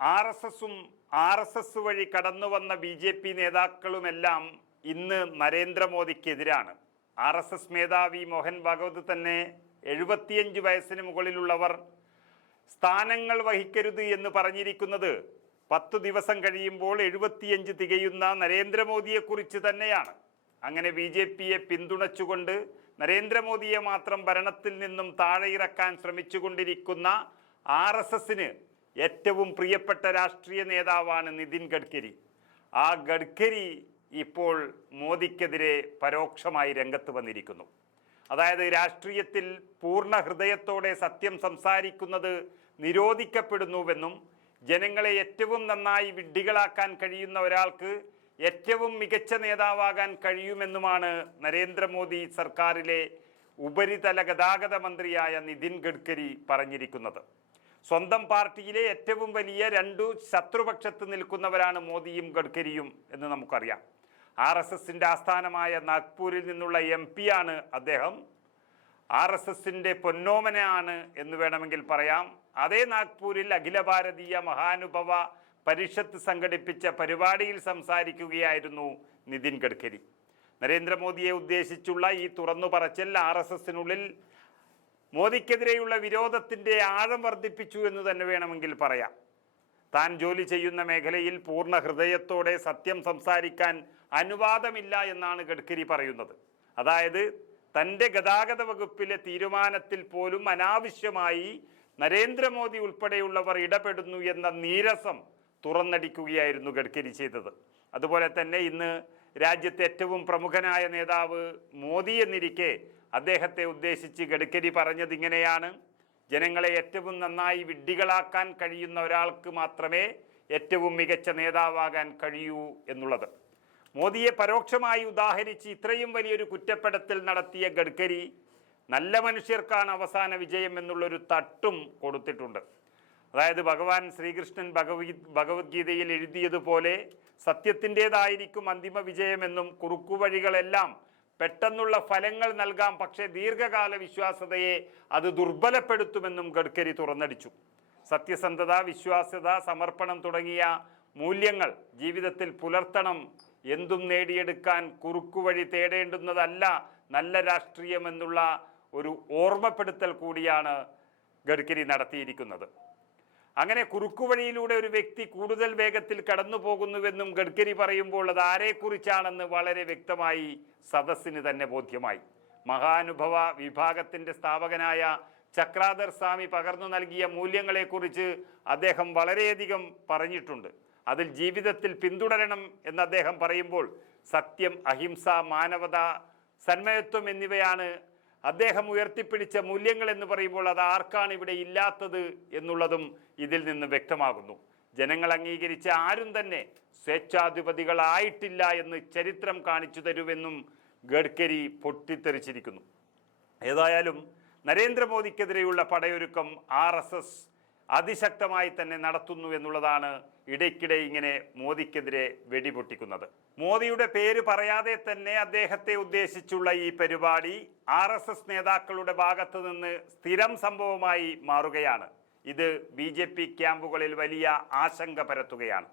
R S എസും R S S വഴി കടന്നു വന്ന ബി ജെ പി നേതാക്കളുമെല്ലാം ഇന്ന് നരേന്ദ്രമോദിക്കെതിരാണ്. ആർ എസ് എസ് മേധാവി മോഹൻ ഭഗവത് തന്നെ എഴുപത്തിയഞ്ച് വയസ്സിന് മുകളിലുള്ളവർ സ്ഥാനങ്ങൾ വഹിക്കരുത് എന്ന് പറഞ്ഞിരിക്കുന്നത് പത്തു ദിവസം കഴിയുമ്പോൾ എഴുപത്തിയഞ്ച് തികയുന്ന നരേന്ദ്രമോദിയെക്കുറിച്ച് തന്നെയാണ്. അങ്ങനെ ബി ജെ പിയെ പിന്തുണച്ചുകൊണ്ട് നരേന്ദ്രമോദിയെ മാത്രം ഭരണത്തിൽ നിന്നും താഴെയിറക്കാൻ ശ്രമിച്ചുകൊണ്ടിരിക്കുന്ന ആർ എസ് എസിന് ഏറ്റവും പ്രിയപ്പെട്ട രാഷ്ട്രീയ നേതാവാണ് നിതിൻ ഗഡ്കരി. ആ ഗഡ്കരി ഇപ്പോൾ മോദിക്കെതിരെ പരോക്ഷമായി രംഗത്ത് വന്നിരിക്കുന്നു. അതായത് രാഷ്ട്രീയത്തിൽ പൂർണ ഹൃദയത്തോടെ സത്യം സംസാരിക്കുന്നത് നിരോധിക്കപ്പെടുന്നുവെന്നും ജനങ്ങളെ ഏറ്റവും നന്നായി വിഡ്ഢികളാക്കാൻ കഴിയുന്ന ഒരാൾക്ക് ഏറ്റവും മികച്ച നേതാവാകാൻ കഴിയുമെന്നുമാണ് നരേന്ദ്രമോദി സർക്കാരിലെ ഉപരിതല ഗതാഗത മന്ത്രിയായ നിതിൻ ഗഡ്കരി പറഞ്ഞിരിക്കുന്നത്. സ്വന്തം പാർട്ടിയിലെ ഏറ്റവും വലിയ രണ്ടു ശത്രുപക്ഷത്ത് നിൽക്കുന്നവരാണ് മോദിയും ഗഡ്കരിയും എന്ന് നമുക്കറിയാം. ആർ എസ് എസിന്റെ ആസ്ഥാനമായ നാഗ്പൂരിൽ നിന്നുള്ള എം ആണ് അദ്ദേഹം. ആർ എസ് എസിന്റെ പൊന്നോമനയാണ് എന്ന് വേണമെങ്കിൽ പറയാം. അതേ നാഗ്പൂരിൽ അഖില ഭാരതീയ മഹാനുഭവ പരിഷത്ത് സംഘടിപ്പിച്ച പരിപാടിയിൽ സംസാരിക്കുകയായിരുന്നു നിതിൻ ഗഡ്കരി. നരേന്ദ്രമോദിയെ ഉദ്ദേശിച്ചുള്ള ഈ തുറന്നു പറച്ചിൽ ആർ എസ് എസിനുള്ളിൽ മോദിക്കെതിരെയുള്ള വിരോധത്തിന്റെ ആഴം വർദ്ധിപ്പിച്ചു എന്ന് തന്നെ വേണമെങ്കിൽ പറയാം. താൻ ജോലി ചെയ്യുന്ന മേഖലയിൽ പൂർണ ഹൃദയത്തോടെ സത്യം സംസാരിക്കാൻ അനുവാദമില്ല എന്നാണ് ഗഡ്കരി പറയുന്നത്. അതായത് തന്റെ ഗതാഗത വകുപ്പിലെ തീരുമാനത്തിൽ പോലും അനാവശ്യമായി നരേന്ദ്രമോദി ഉൾപ്പെടെയുള്ളവർ ഇടപെടുന്നു എന്ന നീരസം തുറന്നടിക്കുകയായിരുന്നു ഗഡ്കരി ചെയ്തത്. അതുപോലെ തന്നെ ഇന്ന് രാജ്യത്തെ ഏറ്റവും പ്രമുഖനായ നേതാവ് മോദി എന്നിരിക്കെ അദ്ദേഹത്തെ ഉദ്ദേശിച്ച് ഗഡ്കരി പറഞ്ഞത് ഇങ്ങനെയാണ്. ജനങ്ങളെ ഏറ്റവും നന്നായി വിഡ്ഢികളാക്കാൻ കഴിയുന്ന ഒരാൾക്ക് മാത്രമേ ഏറ്റവും മികച്ച നേതാവാകാൻ കഴിയൂ എന്നുള്ളത്. മോദിയെ പരോക്ഷമായി ഉദാഹരിച്ച് ഇത്രയും വലിയൊരു കുറ്റപ്പെടുത്തൽ നടത്തിയ ഗഡ്കരി നല്ല മനുഷ്യർക്കാണ് അവസാന വിജയം എന്നുള്ളൊരു തട്ടും കൊടുത്തിട്ടുണ്ട്. അതായത് ഭഗവാൻ ശ്രീകൃഷ്ണൻ ഭഗവത് ഭഗവത്ഗീതയിൽ എഴുതിയതുപോലെ സത്യത്തിന്റെതായിരിക്കും അന്തിമ വിജയമെന്നും കുറുക്കുവഴികളെല്ലാം പെട്ടെന്നുള്ള ഫലങ്ങൾ നൽകാം. പക്ഷേ ദീർഘകാല വിശ്വാസതയെ അത് ദുർബലപ്പെടുത്തുമെന്നും ഗഡ്കരി തുറന്നടിച്ചു. സത്യസന്ധത വിശ്വാസ്യത സമർപ്പണം തുടങ്ങിയ മൂല്യങ്ങൾ ജീവിതത്തിൽ പുലർത്തണം. എന്തും നേടിയെടുക്കാൻ കുറുക്കുവഴി തേടേണ്ടുന്നതല്ല നല്ല രാഷ്ട്രീയമെന്നുള്ള ഒരു ഓർമ്മപ്പെടുത്തൽ കൂടിയാണ് ഗഡ്കരി നടത്തിയിരിക്കുന്നത്. അങ്ങനെ കുറുക്കുവഴിയിലൂടെ ഒരു വ്യക്തി കൂടുതൽ വേഗത്തിൽ കടന്നു പോകുന്നുവെന്നും ഗഡ്കരി പറയുമ്പോൾ അത് ആരെക്കുറിച്ചാണെന്ന് വളരെ വ്യക്തമായി സദസ്സിന് തന്നെ ബോധ്യമായി. മഹാനുഭവ വിഭാഗത്തിന്റെ സ്ഥാപകനായ ചക്രാധർ സ്വാമി പകർന്നു നൽകിയ മൂല്യങ്ങളെക്കുറിച്ച് അദ്ദേഹം വളരെയധികം പറഞ്ഞിട്ടുണ്ട്. അതിൽ ജീവിതത്തിൽ പിന്തുടരണം എന്ന് അദ്ദേഹം പറയുമ്പോൾ സത്യം അഹിംസ മാനവത സന്മയത്വം എന്നിവയാണ് അദ്ദേഹം ഉയർത്തിപ്പിടിച്ച മൂല്യങ്ങൾ എന്ന് പറയുമ്പോൾ അത് ആർക്കാണ് ഇവിടെ ഇല്ലാത്തത് എന്നുള്ളതും ഇതിൽ നിന്ന് വ്യക്തമാകുന്നു. ജനങ്ങൾ അംഗീകരിച്ച ആരും തന്നെ സ്വേച്ഛാധിപതികളായിട്ടില്ല എന്ന് ചരിത്രം കാണിച്ചു തരുമെന്നും ഗഡ്കരി പൊട്ടിത്തെറിച്ചിരിക്കുന്നു. ഏതായാലും നരേന്ദ്രമോദിക്കെതിരെയുള്ള പടയൊരുക്കം ആർ എസ് എസ് അതിശക്തമായി തന്നെ നടത്തുന്നു എന്നുള്ളതാണ് ഇടയ്ക്കിടെ ഇങ്ങനെ മോദിക്കെതിരെ വെടിപൊട്ടിക്കുന്നത്. മോദിയുടെ പേര് പറയാതെ തന്നെ അദ്ദേഹത്തെ ഉദ്ദേശിച്ചുള്ള ഈ പരിപാടി ആർ എസ് എസ് നേതാക്കളുടെ ഭാഗത്ത് നിന്ന് സ്ഥിരം സംഭവമായി മാറുകയാണ്. ഇത് ബി ജെ പി ക്യാമ്പുകളിൽ വലിയ ആശങ്ക പരത്തുകയാണ്.